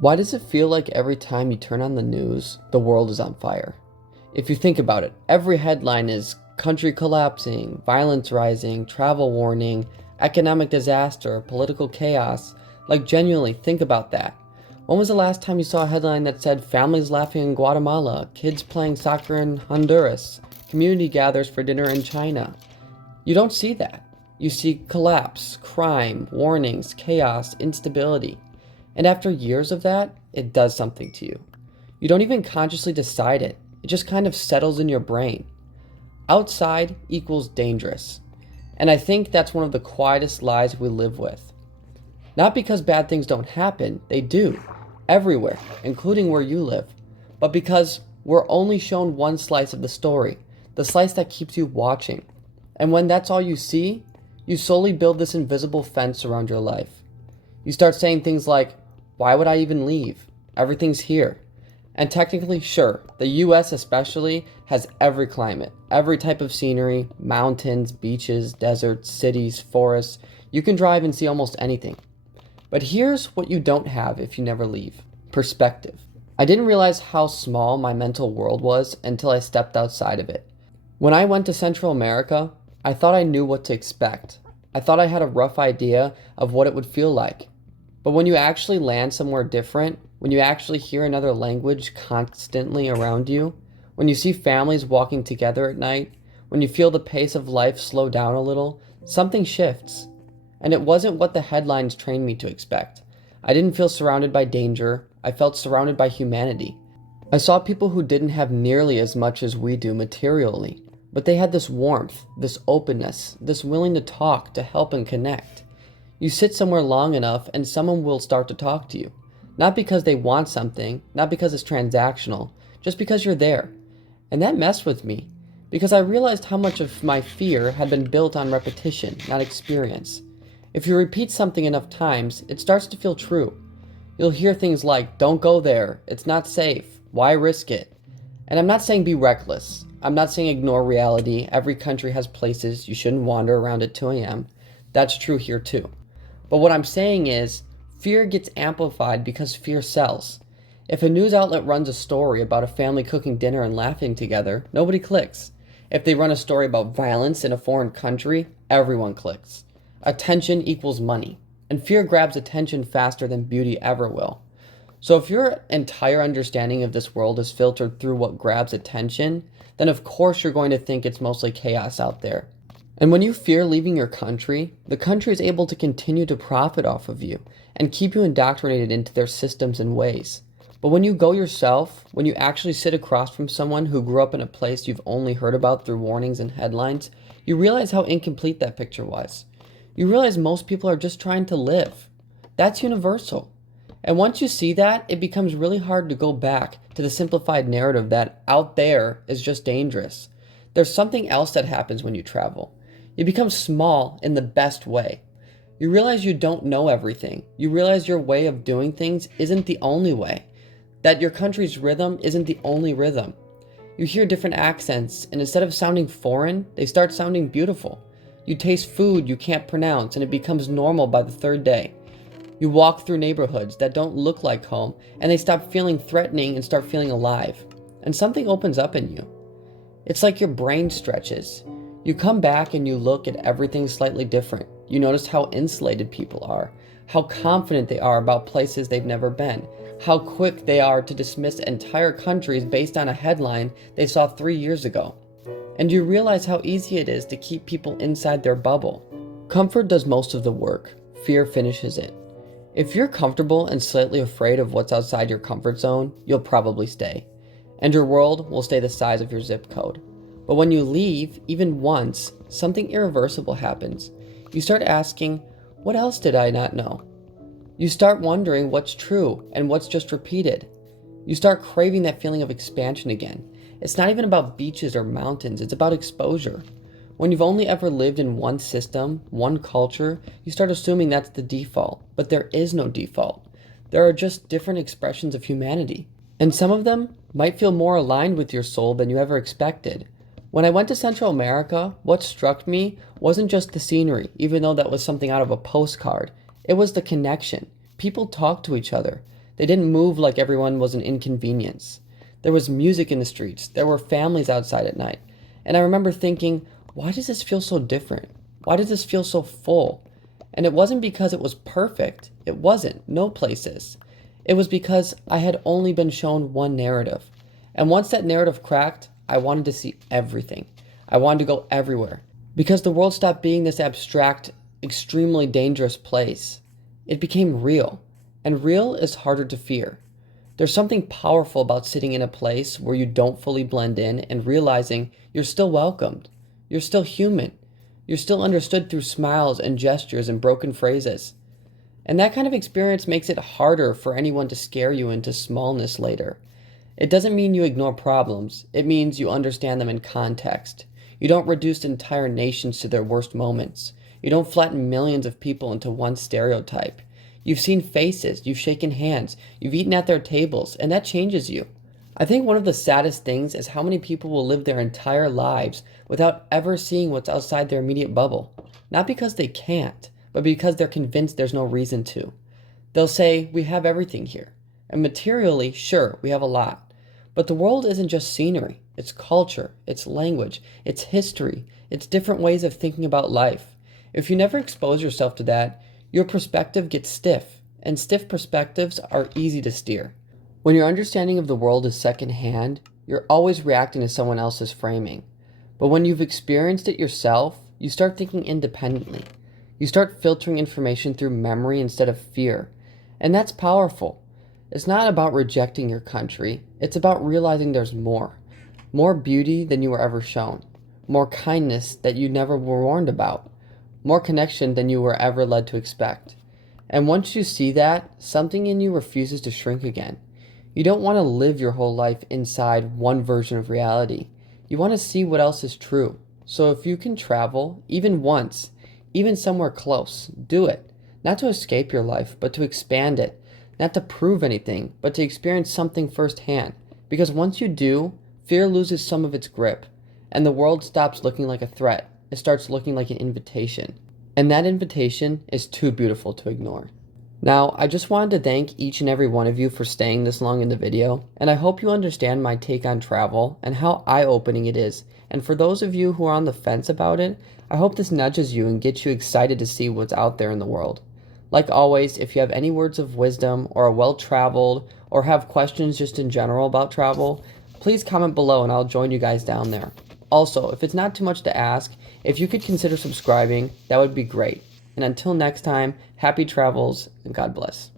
Why does it feel like every time you turn on the news, the world is on fire? If you think about it, every headline is country collapsing, violence rising, travel warning, economic disaster, political chaos. Like, genuinely, think about that. When was the last time you saw a headline that said families laughing in Guatemala, kids playing soccer in Honduras, community gathers for dinner in China? You don't see that. You see collapse, crime, warnings, chaos, instability. And after years of that, it does something to you. You don't even consciously decide it, it just kind of settles in your brain. Outside equals dangerous. And I think that's one of the quietest lies we live with. Not because bad things don't happen, they do, everywhere, including where you live, but because we're only shown one slice of the story, the slice that keeps you watching. And when that's all you see, you slowly build this invisible fence around your life. You start saying things like, why would I even leave? Everything's here. And technically, sure, the US especially has every climate, every type of scenery, mountains, beaches, deserts, cities, forests. You can drive and see almost anything. But here's what you don't have if you never leave: perspective. I didn't realize how small my mental world was until I stepped outside of it. When I went to Central America, I thought I knew what to expect. I thought I had a rough idea of what it would feel like. But when you actually land somewhere different, when you actually hear another language constantly around you, when you see families walking together at night, when you feel the pace of life slow down a little, something shifts. And it wasn't what the headlines trained me to expect. I didn't feel surrounded by danger, I felt surrounded by humanity. I saw people who didn't have nearly as much as we do materially, but they had this warmth, this openness, this willing to talk, to help and connect. You sit somewhere long enough and someone will start to talk to you. Not because they want something, not because it's transactional, just because you're there. And that messed with me, because I realized how much of my fear had been built on repetition, not experience. If you repeat something enough times, it starts to feel true. You'll hear things like, don't go there, it's not safe, why risk it? And I'm not saying be reckless. I'm not saying ignore reality. Every country has places you shouldn't wander around at 2 a.m. That's true here too. But what I'm saying is, fear gets amplified because fear sells. If a news outlet runs a story about a family cooking dinner and laughing together, nobody clicks. If they run a story about violence in a foreign country, everyone clicks. Attention equals money, and fear grabs attention faster than beauty ever will. So if your entire understanding of this world is filtered through what grabs attention, then of course you're going to think it's mostly chaos out there. And when you fear leaving your country, the country is able to continue to profit off of you and keep you indoctrinated into their systems and ways. But when you go yourself, when you actually sit across from someone who grew up in a place you've only heard about through warnings and headlines, you realize how incomplete that picture was. You realize most people are just trying to live. That's universal. And once you see that, it becomes really hard to go back to the simplified narrative that out there is just dangerous. There's something else that happens when you travel. You become small in the best way. You realize you don't know everything. You realize your way of doing things isn't the only way. That your country's rhythm isn't the only rhythm. You hear different accents, and instead of sounding foreign, they start sounding beautiful. You taste food you can't pronounce, and it becomes normal by the third day. You walk through neighborhoods that don't look like home, and they stop feeling threatening and start feeling alive. And something opens up in you. It's like your brain stretches. You come back and you look at everything slightly different. You notice how insulated people are, how confident they are about places they've never been, how quick they are to dismiss entire countries based on a headline they saw 3 years ago. And you realize how easy it is to keep people inside their bubble. Comfort does most of the work. Fear finishes it. If you're comfortable and slightly afraid of what's outside your comfort zone, you'll probably stay. And your world will stay the size of your zip code. But when you leave, even once, something irreversible happens. You start asking, what else did I not know? You start wondering what's true and what's just repeated. You start craving that feeling of expansion again. It's not even about beaches or mountains, it's about exposure. When you've only ever lived in one system, one culture, you start assuming that's the default. But there is no default. There are just different expressions of humanity. And some of them might feel more aligned with your soul than you ever expected. When I went to Central America, what struck me wasn't just the scenery, even though that was something out of a postcard. It was the connection. People talked to each other. They didn't move like everyone was an inconvenience. There was music in the streets. There were families outside at night. And I remember thinking, why does this feel so different? Why does this feel so full? And it wasn't because it was perfect. It wasn't. No place is. It was because I had only been shown one narrative. And once that narrative cracked, I wanted to see everything. I wanted to go everywhere. Because the world stopped being this abstract, extremely dangerous place. It became real. And real is harder to fear. There's something powerful about sitting in a place where you don't fully blend in and realizing you're still welcomed. You're still human. You're still understood through smiles and gestures and broken phrases. And that kind of experience makes it harder for anyone to scare you into smallness later. It doesn't mean you ignore problems. It means you understand them in context. You don't reduce entire nations to their worst moments. You don't flatten millions of people into one stereotype. You've seen faces, you've shaken hands, you've eaten at their tables, and that changes you. I think one of the saddest things is how many people will live their entire lives without ever seeing what's outside their immediate bubble. Not because they can't, but because they're convinced there's no reason to. They'll say, we have everything here. And materially, sure, we have a lot. But the world isn't just scenery. It's culture, it's language, it's history, it's different ways of thinking about life. If you never expose yourself to that, your perspective gets stiff, and stiff perspectives are easy to steer. When your understanding of the world is secondhand, you're always reacting to someone else's framing. But when you've experienced it yourself, you start thinking independently. You start filtering information through memory instead of fear. And that's powerful. It's not about rejecting your country. It's about realizing there's more. More beauty than you were ever shown. More kindness that you never were warned about. More connection than you were ever led to expect. And once you see that, something in you refuses to shrink again. You don't want to live your whole life inside one version of reality. You want to see what else is true. So if you can travel, even once, even somewhere close, do it. Not to escape your life, but to expand it. Not to prove anything, but to experience something firsthand. Because once you do, fear loses some of its grip, and the world stops looking like a threat. It starts looking like an invitation. And that invitation is too beautiful to ignore. Now, I just wanted to thank each and every one of you for staying this long in the video, and I hope you understand my take on travel and how eye-opening it is. And for those of you who are on the fence about it, I hope this nudges you and gets you excited to see what's out there in the world. Like always, if you have any words of wisdom or are well-traveled or have questions just in general about travel, please comment below and I'll join you guys down there. Also, if it's not too much to ask, if you could consider subscribing, that would be great. And until next time, happy travels and God bless.